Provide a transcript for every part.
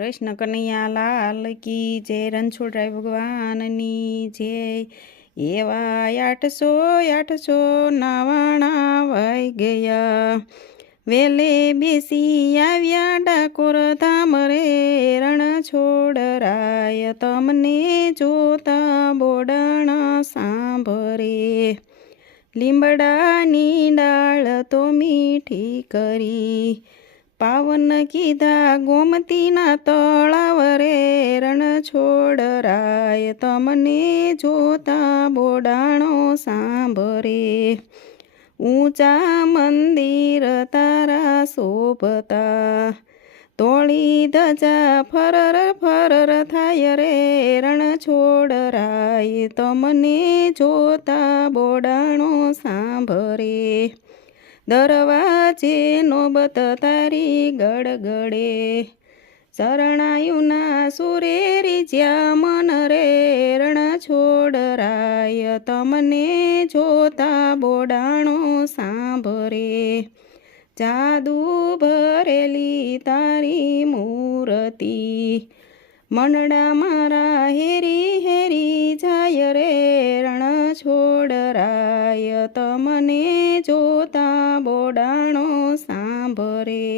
કૃષ્ણ કનૈયા લાલ કી જય, રણછોડરાય ભગવાનની જય। એવા 800 નાવાણા વાઈ ગયા, વેલે બેસી આવ્યા ડાકોર ધામ રે। રણછોડરાય તમને જોતા બોડાણા સાંભરે, લીમડાની ડાળ તો મીઠી કરી, પાવન કીધા ગોમતીના તળાવ રે। રણછોડરાય તમને જોતા બોડાણો સાંભરે, ઊંચા મંદિર તારા શોભતા, તોળી ધજા ફરર ફરર થાય રે। રણછોડરાય તમને જોતા બોડાણો સાંભરે, દરવાજે નોબત તારી ગડગડે, શરણાયુના સુરે રીઝ્યા મન રે। રણછોડરાય તમને જોતા બોડાણો સાંભરે, જાદુ ભરેલી તારી મૂર્તિ, મનડા મારા હેરી હેરી જાય રે। રણછોડરાય તમને જોતા બોડાણો સાંભરે,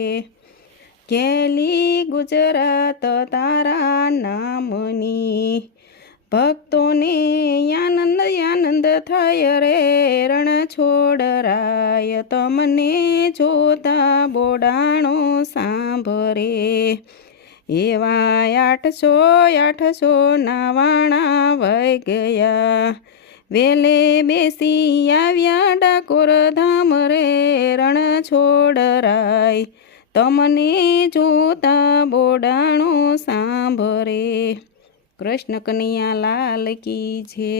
કેલી ગુજરાત તારા નામની, ભક્તોને આનંદ આનંદ થાય રે। રણછોડરાય તમને જોતા બોડાણો સાંભરે, એવા 800 નાવાણા વાઈ ગયા, વેલે બેસી આવ્યા ડાકોર ધામ રે। રણછોડરાય તમને જોતા બોડાણો સાંભરે, કૃષ્ણ કનૈયા લાલ કી જય।